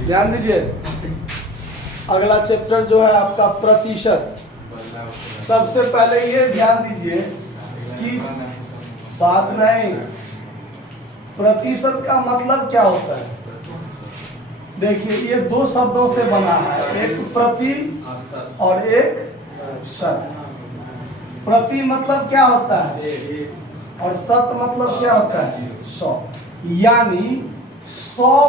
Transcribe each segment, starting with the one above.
ध्यान दीजिए, अगला चैप्टर जो है आपका प्रतिशत। सबसे पहले ये ध्यान दीजिए कि बात नहीं, प्रतिशत का मतलब क्या होता है। देखिए ये दो शब्दों से बना है, एक प्रति और एक शत। प्रति मतलब क्या होता है और शत मतलब क्या होता है, 100। यानी 100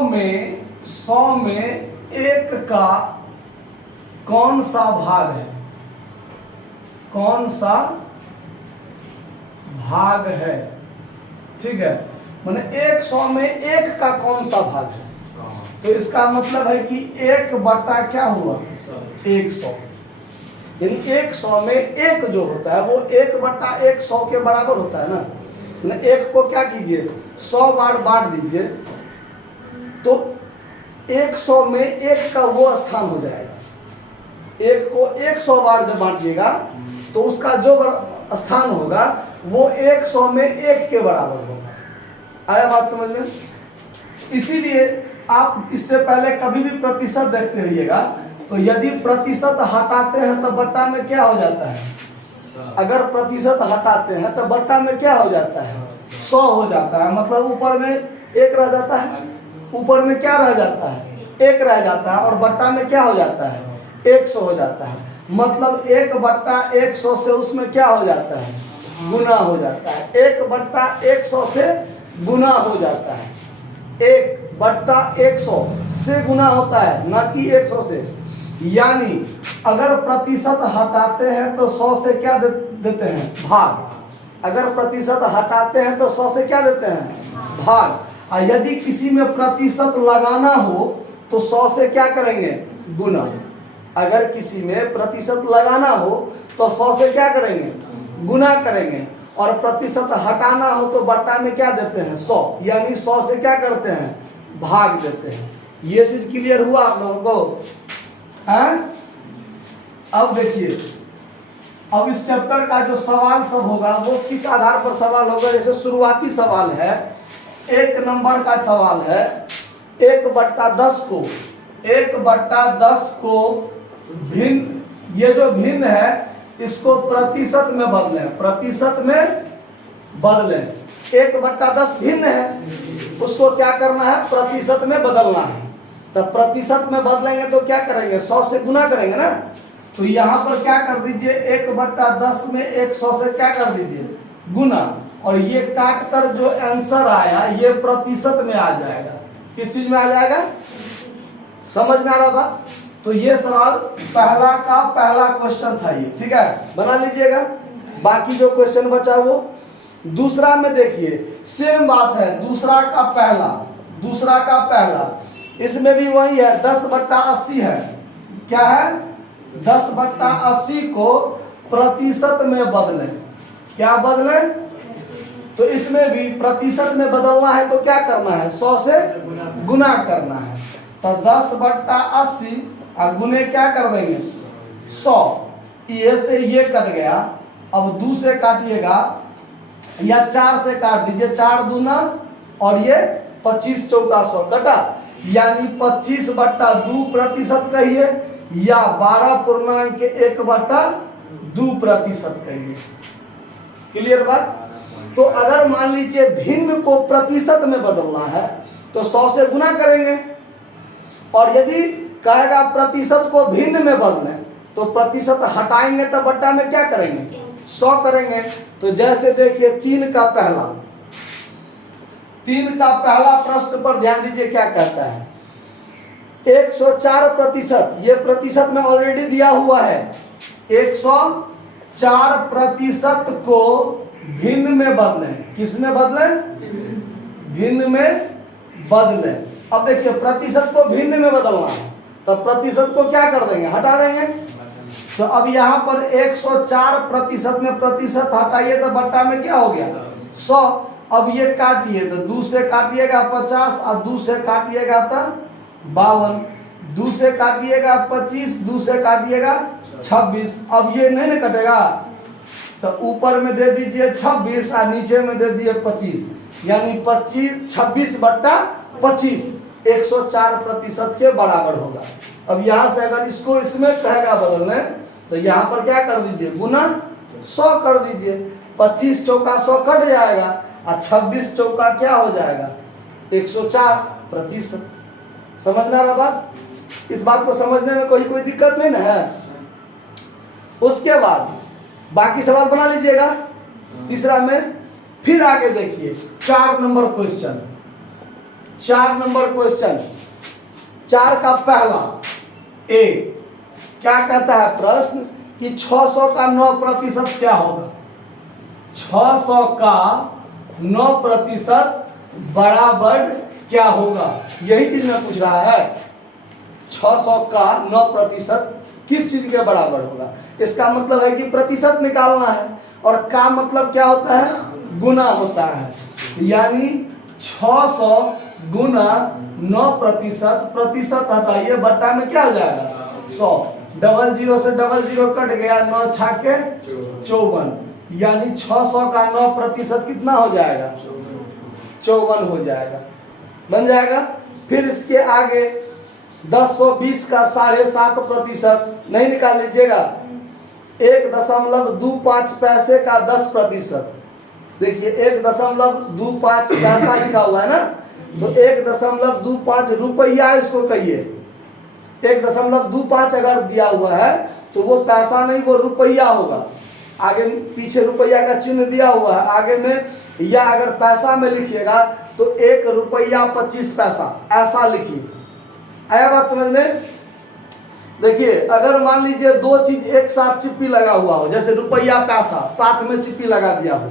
में एक का कौन सा भाग है, कौन सा भाग है, ठीक है। माने 100 में एक का कौन सा भाग है, तो इसका मतलब है कि 1 बटा क्या हुआ, 100। यानी 100 में एक जो होता है वो 1 बटा 100 के बराबर होता है ना। एक को क्या कीजिए, 100 बार बांट दीजिए तो 100 में एक का वो स्थान हो जाएगा। एक को 100 बार जब बांटिएगा तो उसका जो स्थान होगा वो 100 में एक के बराबर होगा। आया बात समझ में। इसीलिए आप इससे पहले कभी भी प्रतिशत देखते रहिएगा, तो यदि प्रतिशत हटाते हैं तो बट्टा में क्या हो जाता है, अगर प्रतिशत हटाते हैं तो बट्टा में क्या हो जाता है, 100 हो जाता है। मतलब ऊपर में एक रह जाता है, ऊपर में क्या रह जाता है, एक रह जाता है, और बट्टा में क्या हो जाता है, 100 हो जाता है। मतलब 1 बट्टा 100 से उसमें क्या हो जाता है, गुना हो जाता है। 1 बट्टा 100 से गुना हो जाता है। 1 बट्टा 100 से गुना होता है, ना कि 100 से। यानी अगर प्रतिशत हटाते हैं तो 100 से क्या देते हैं, भाग। अगर प्रतिशत हटाते हैं तो 100 से क्या देते हैं, भाग। और यदि किसी में प्रतिशत लगाना हो तो 100 से क्या करेंगे, गुना। अगर किसी में प्रतिशत लगाना हो तो 100 से क्या करेंगे, गुना करेंगे। और प्रतिशत हटाना हो तो बट्टा में क्या देते हैं, 100। यानी 100 से क्या करते हैं, भाग देते हैं। ये चीज क्लियर हुआ आप लोगों को, हैं? अब देखिए, अब इस चैप्टर का जो सवाल सब होगा वो किस आधार पर सवाल होगा। जैसे शुरुआती सवाल है, 1 नंबर का सवाल है, 1/10 को 1/10 को भिन्न, ये जो भिन्न है इसको प्रतिशत में बदलें, प्रतिशत में बदलें। 1/10 भिन्न है, उसको क्या करना है, प्रतिशत में बदलना है। तो प्रतिशत में बदलेंगे तो क्या करेंगे, 100 से गुना करेंगे ना। तो यहाँ पर क्या कर दीजिए, 1/10 में 100 से क्या कर दीजिए, गुना। और ये काट कर जो आंसर आया ये प्रतिशत में आ जाएगा। किस चीज में आ जाएगा, समझ में आ रहा था। तो ये सवाल पहला का पहला क्वेश्चन था ये, ठीक है, बना लीजिएगा। बाकी जो क्वेश्चन बचा वो दूसरा में देखिए, सेम बात है, दूसरा का पहला, इसमें भी वही है, 10/80 है। क्या है, 10/80 को प्रतिशत में बदलें। क्या बदलें, तो इसमें भी प्रतिशत में बदलना है तो क्या करना है, 100 से गुना करना है। तो 10/80 और गुने क्या कर देंगे, 100। ये से ये कट गया, अब 2 से काटिएगा या 4 से काट दीजिए, 4 दूना और ये 25 चौका 100 कटा। यानी 25/2 प्रतिशत कहिए या 12.1/2 प्रतिशत कहिए। क्लियर बात। तो अगर मान लीजिए भिन्न को प्रतिशत में बदलना है तो 100 से गुना करेंगे, और यदि कहेगा प्रतिशत को भिन्न में बदलें तो प्रतिशत हटाएंगे तो बट्टा में क्या करेंगे, 100 करेंगे। तो जैसे देखिए 3 का पहला प्रश्न पर ध्यान दीजिए क्या कहता है, 104 प्रतिशत, ये प्रतिशत में ऑलरेडी दिया हुआ है। 104 प्रतिशत को भिन्न में बदलें। किस में बदलें, भिन्न में बदलें। अब देखिए प्रतिशत को भिन्न में बदलना है तो प्रतिशत को क्या कर देंगे, हटा देंगे। तो अब यहाँ पर 104 प्रतिशत में प्रतिशत हटाइए तो बट्टा में क्या हो गया, 100। अब ये काटिए तो 2 से काटिएगा 50 और 2 से काटिएगा तो 52, 2 से काटिएगा 25, 2 से काटिएगा 26। अब ये नहीं ना कटेगा तो ऊपर में दे दीजिए 26 और नीचे में दे दिए 25, यानी 26/25। 104% के बराबर होगा। अब यहाँ से अगर इसको इसमें कहेगा बदलने तो यहाँ पर क्या कर दीजिए, गुना 100 कर दीजिए। 25 चौका 100 कट जाएगा और 26 चौका क्या हो जाएगा, 104%। समझ में आ रहा बात? इस बात को समझने में कोई दिक्कत नहीं ना है। उसके बाद बाकी सवाल बना लीजिएगा तीसरा में। फिर आगे देखिए 4 नंबर क्वेश्चन। 4 नंबर क्वेश्चन, 4 का पहला ए क्या कहता है प्रश्न कि 600 का 9% क्या होगा। 600 का 9% बराबर क्या होगा, यही चीज में पूछ रहा है। 600 का 9% किस चीज के बराबर होगा। इसका मतलब है कि प्रतिशत निकालना है, और का मतलब क्या होता है, गुना होता है। यानी 600 गुना 9%, प्रतिशत हटाइए बट्टा में क्या हो जाएगा 100। 00 से 00 कट गया, 9 छाके 54, यानी 600 का 9% कितना हो जाएगा, 54 हो जाएगा, बन जाएगा। फिर इसके आगे 1020 का 7.5% नहीं निकाल लीजिएगा। 1.25 पैसे का 10%, देखिए 1.25 पैसा लिखा हुआ है ना, तो 1.25 रुपया इसको कहिए। 1.25 अगर दिया हुआ है तो वो पैसा नहीं, वो रुपया होगा। आगे पीछे रुपया का चिन्ह दिया हुआ है, आगे में या अगर पैसा में लिखिएगा तो 1 रुपया 25 पैसा ऐसा लिखिए। आया बात समझ में? देखिए अगर मान लीजिए 2 चीज एक साथ चिप्पी लगा हुआ हो, जैसे रुपया पैसा साथ में चिप्पी लगा दिया हो,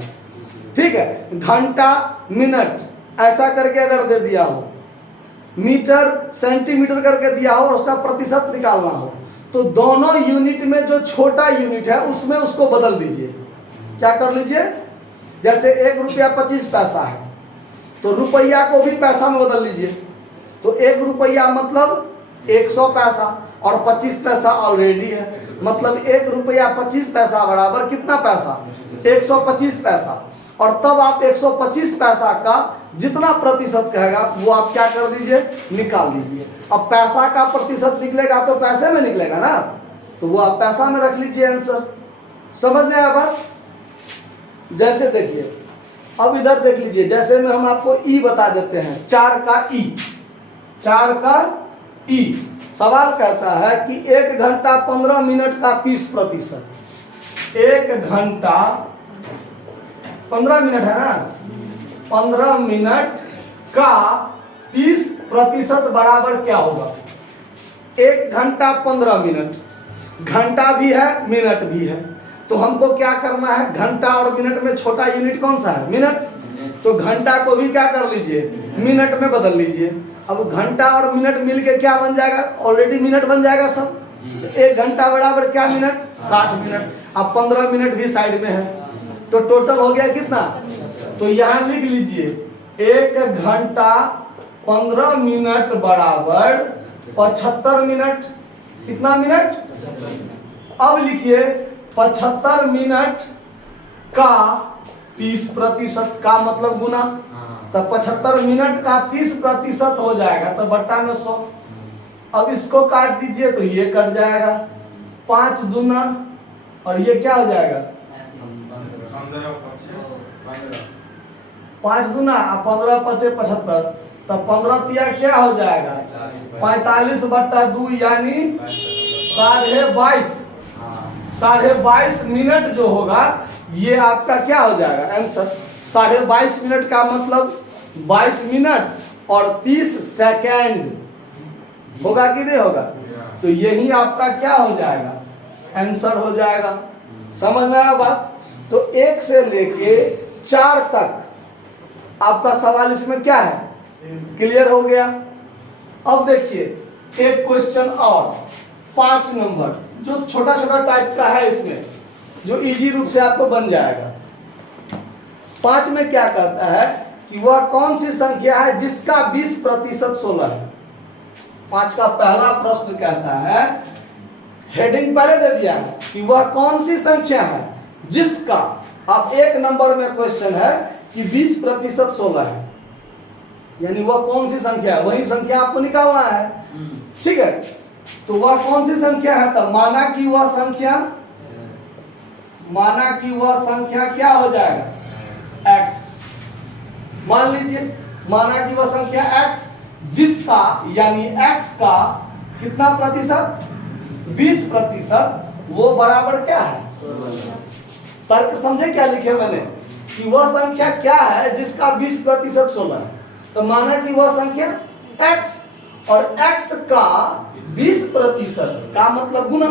ठीक है, घंटा मिनट ऐसा करके अगर दे दिया हो, मीटर सेंटीमीटर करके दिया हो और उसका प्रतिशत निकालना हो, तो दोनों यूनिट में जो छोटा यूनिट है उसमें उसको बदल दीजिए। क्या कर लीजिए, जैसे 1 रुपया 25 पैसा है तो रुपया को भी पैसा में बदल लीजिए। तो 1 रुपया मतलब 100 पैसा और 25 पैसा ऑलरेडी है, मतलब 1 रुपया 25 पैसा बराबर कितना पैसा, 125 पैसा। और तब आप 125 पैसा का जितना प्रतिशत कहेगा वो आप क्या कर दीजिए, निकाल दीजिए। अब पैसा का प्रतिशत निकलेगा तो पैसे में निकलेगा ना, तो वो आप पैसा में रख लीजिए आंसर। समझ में आया बात? जैसे देखिए अब इधर देख लीजिए, जैसे में हम आपको ई बता देते हैं, 4 का ई। 4 का ई सवाल कहता है कि 1 घंटा 15 मिनट का 30%। 1 घंटा 15 मिनट है ना, 15 मिनट का 30% बराबर क्या होगा। 1 घंटा 15 मिनट, घंटा भी है मिनट भी है, तो हमको क्या करना है, घंटा और मिनट में छोटा यूनिट कौन सा है, मिनट। तो घंटा को भी क्या कर लीजिए, मिनट में बदल लीजिए। अब घंटा और मिनट मिलके क्या बन जाएगा, ऑलरेडी मिनट बन जाएगा सब। 1 घंटा बराबर क्या मिनट, 60 मिनट। अब 15 मिनट भी साइड में है, तो टोटल हो गया कितना। तो यहाँ लिख लीजिए 1 घंटा 15 मिनट बराबर 75 मिनट। कितना मिनट, अब लिखिए 75 मिनट का 30% का मतलब गुना, तो 75 मिनट का 30% हो जाएगा तो बट्टा में 100। अब इसको काट दीजिए तो ये कट जाएगा, 5 दूना और ये क्या हो जाएगा, 5 दूना 15 5 75, तो 15 तिया क्या हो जाएगा 45/2 यानी 22.5। 22.5 मिनट जो होगा ये आपका क्या हो जाएगा आंसर। 22.5 मिनट का मतलब 22 मिनट और 30 सेकेंड होगा कि नहीं होगा, तो यही आपका क्या हो जाएगा आंसर हो जाएगा। समझ में आया बात? तो 1 से लेके 4 तक आपका सवाल इसमें क्या है, क्लियर हो गया। अब देखिए एक क्वेश्चन और 5 नंबर जो छोटा छोटा टाइप का है, इसमें जो इजी रूप से आपको बन जाएगा। 5 में क्या कहता है कि वह कौन सी संख्या है जिसका 20% 16 है। 5 का पहला प्रश्न कहता है, हेडिंग पहले दे दिया है कि वह कौन सी संख्या है जिसका, अब 1 नंबर में क्वेश्चन है कि 20% 16 है। यानी वह कौन सी संख्या है, वही संख्या आपको निकालना है। ठीक है, तो वह कौन सी संख्या है, तब माना कि वह संख्या क्या हो जाएगा, x। मान लीजिए माना कि वह संख्या x जिसका यानी x का कितना प्रतिशत, 20%, वो बराबर क्या है, तर्क समझे क्या लिखे मैंने, कि वह संख्या क्या है जिसका 20% 16 है। तो माना कि वह संख्या x और x का 20% का मतलब गुना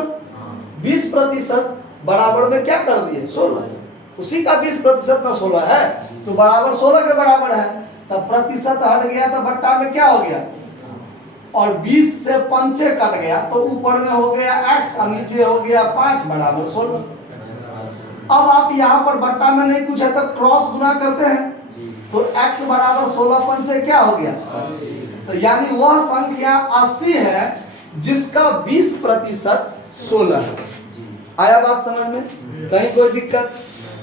20% बराबर में क्या कर दिए 16, उसी का 20% में 16 है तो बराबर 16 के बराबर है। तब प्रतिशत हट गया तो बट्टा में क्या हो गया, और 20 से 5 कट गया तो ऊपर में हो गया x और नीचे हो गया 5 बराबर 16। अब आप यहाँ पर बट्टा में नहीं कुछ है तो क्रॉस गुना करते हैं तो x बराबर 16 5 क्या हो गया, तो यानी वह संख्या 80 है जिसका 20% 16 है। आया बात समझ में, कहीं कोई दिक्कत?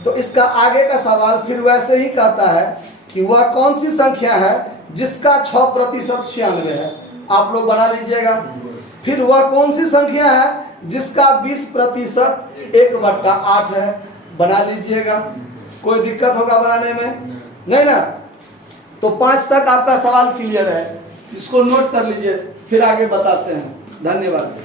तो इसका आगे का सवाल फिर वैसे ही कहता है कि वह कौन सी संख्या है जिसका 6% 96 है, आप लोग बना लीजिएगा। फिर वह कौन सी संख्या है जिसका 20% 1/8 है, बना लीजिएगा। कोई दिक्कत होगा बनाने में? नहीं ना। तो 5 तक आपका सवाल क्लियर है, इसको नोट कर लीजिए, फिर आगे बताते हैं। धन्यवाद।